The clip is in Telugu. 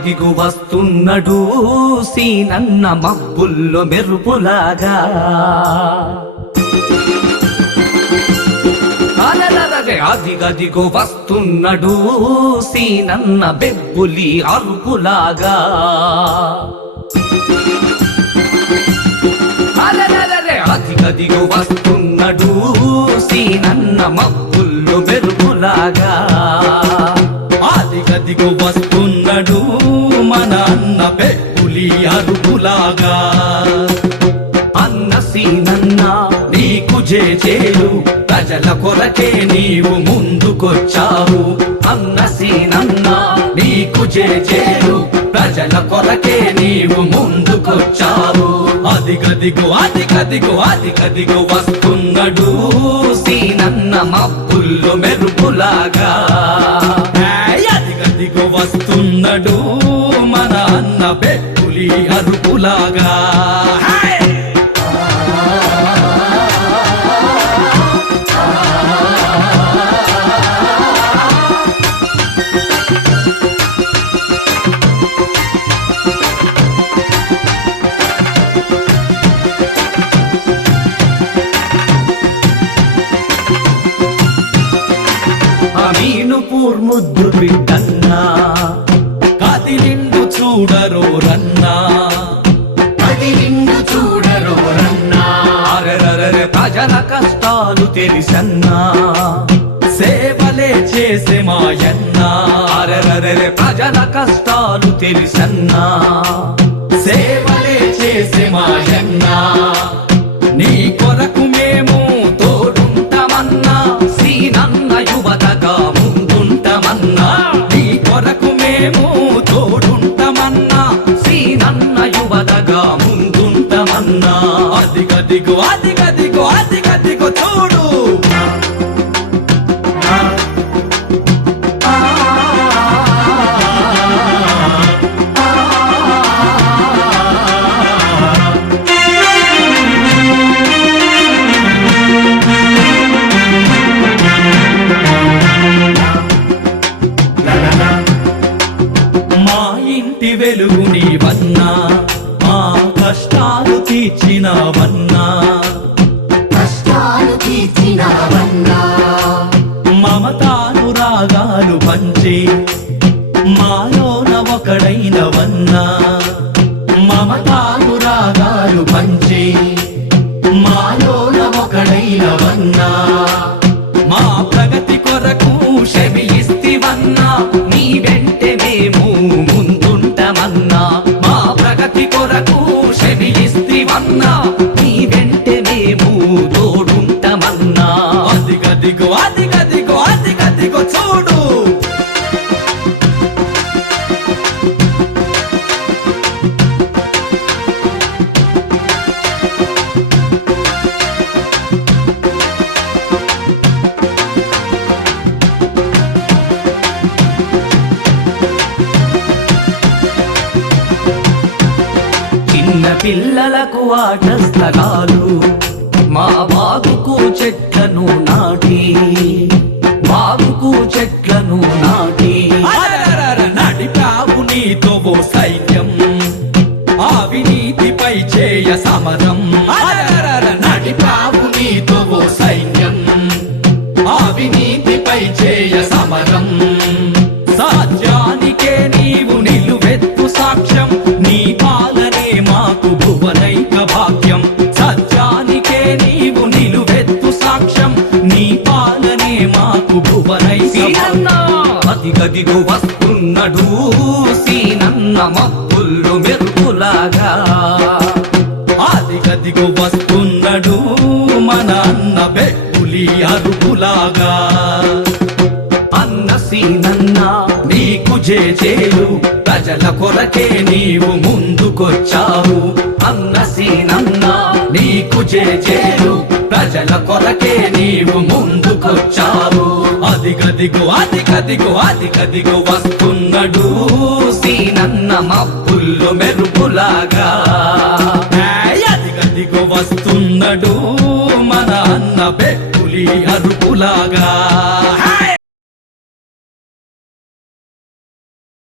అదిగదిగు వస్తున్నడు సీనన్న మబ్బుల్లో మెరుపులాగా. అదిగదిగో వస్తున్నడు సీనన్న బెబ్బులి అరుపులాగా. అదిగదిగో వస్తున్నడు సీనన్న మబ్బుల్లో మెరుపులాగా. అదిగదిగో వస్తున్నడు మన అన్న బెబ్బులి అరుపులాగా. అన్న సీనన్న నీకు జేజేలు, ప్రజల కొరకే నీవు ముందుకొచ్చావు. అన్న సీనన్న నీకు జేజేలు, ప్రజల కొరకే నీవు ముందుకొచ్చావు. అదిగదిగో అదిగదిగో అదిగదిగో వస్తున్నడు సీనన్న మబ్బుల్లో మెరుపులాగా. అదిగదిగో వస్తున్నడు మన అన్న బెబ్బులి అరుపులాగా. అమీనుపూర్ ముద్దు బిడ్డన్నా కదిలిండు చూడరో రన్నా, కదిలిండు చూడరో రన్నా. అరెరరె ప్రజల కష్టాలు తెలిసన్నా, సేవలే చేసే మాయన్నా. అరెరరె ప్రజల కష్టాలు తెలిసన్నా, సేవలే చేసే మాయన్నా. నీ కొరకు మేము తోడుంటామన్నా, సీనన్న యువతగా ముందుంటామన్నా. నీ కొరకు మేము తోడుంటామన్నా, సీనన్న యువతగా ముందుంటామన్నా. అదిగదిగో అదిగదిగో అదిగదిగో చూడు. మా ఇంటి వెలుగు నీవన్నా, మా కష్టాలు తీర్చినవన్నా, కష్టాలు తీర్చినవన్నా. మమతాను రాగాలు పంచి మాలోన ఒకడైనవన్నా. మమతాను రాగాలు పంచి మాలోన ఒకడైనవన్నా. మా ప్రగతి కొరకు క్షమిస్తివన్నా, నీ వెంటే మేము ముందుంటామన్నా. మా ప్రగతి కొరకు క్షమిస్తివన్నా, నీ వెంటే మేము తోడుంటామన్నా. అదిగదిగో అదిగదిగో అదిగదిగో చూడు. చిన్న పిల్లలకు ఆట స్థలాలు, మా బాగుకు చెట్లను నాటి, బాగుకు చెట్లను నాటి. అరరర నడిపావు నీతో ఓ సైన్యం, అవినీతిపై చేయ సమరం. అరరర నడిపావు నీతో ఓ సైన్యం, అవినీతిపై చేయ సమరం. సత్యానికే నీవు నిలువెత్తు సాక్ష్యం, నీ పాలనే మాకు భువనైక భాగ్యం. సత్యానికే నీవు నిలువెత్తు సాక్ష్యం, నీ పాలనే మాకు భువనైక భాగ్యం. అదిగదిగో వస్తున్నడు సీనన్న మబ్బుల్లో మెరుపులాగా. అదిగదిగో వస్తున్నడు మన అన్న బెబ్బులి అరుపులాగా. అన్న సీనన్న నీకు జేజేలు, ప్రజల కొరకే నీవు ముందుకొచ్చావు. అన్న సీనన్న నీకు జేజేలు, ప్రజల కొరకే నీవు ముందుకొచ్చావు. అదిగదిగో అదిగదిగో అదిగదిగో వస్తున్నడు సీనన్న మబ్బుల్లో మెరుపులాగా. అదిగదిగో వస్తున్నడు మన అన్న బెబ్బులి అరుపులాగా.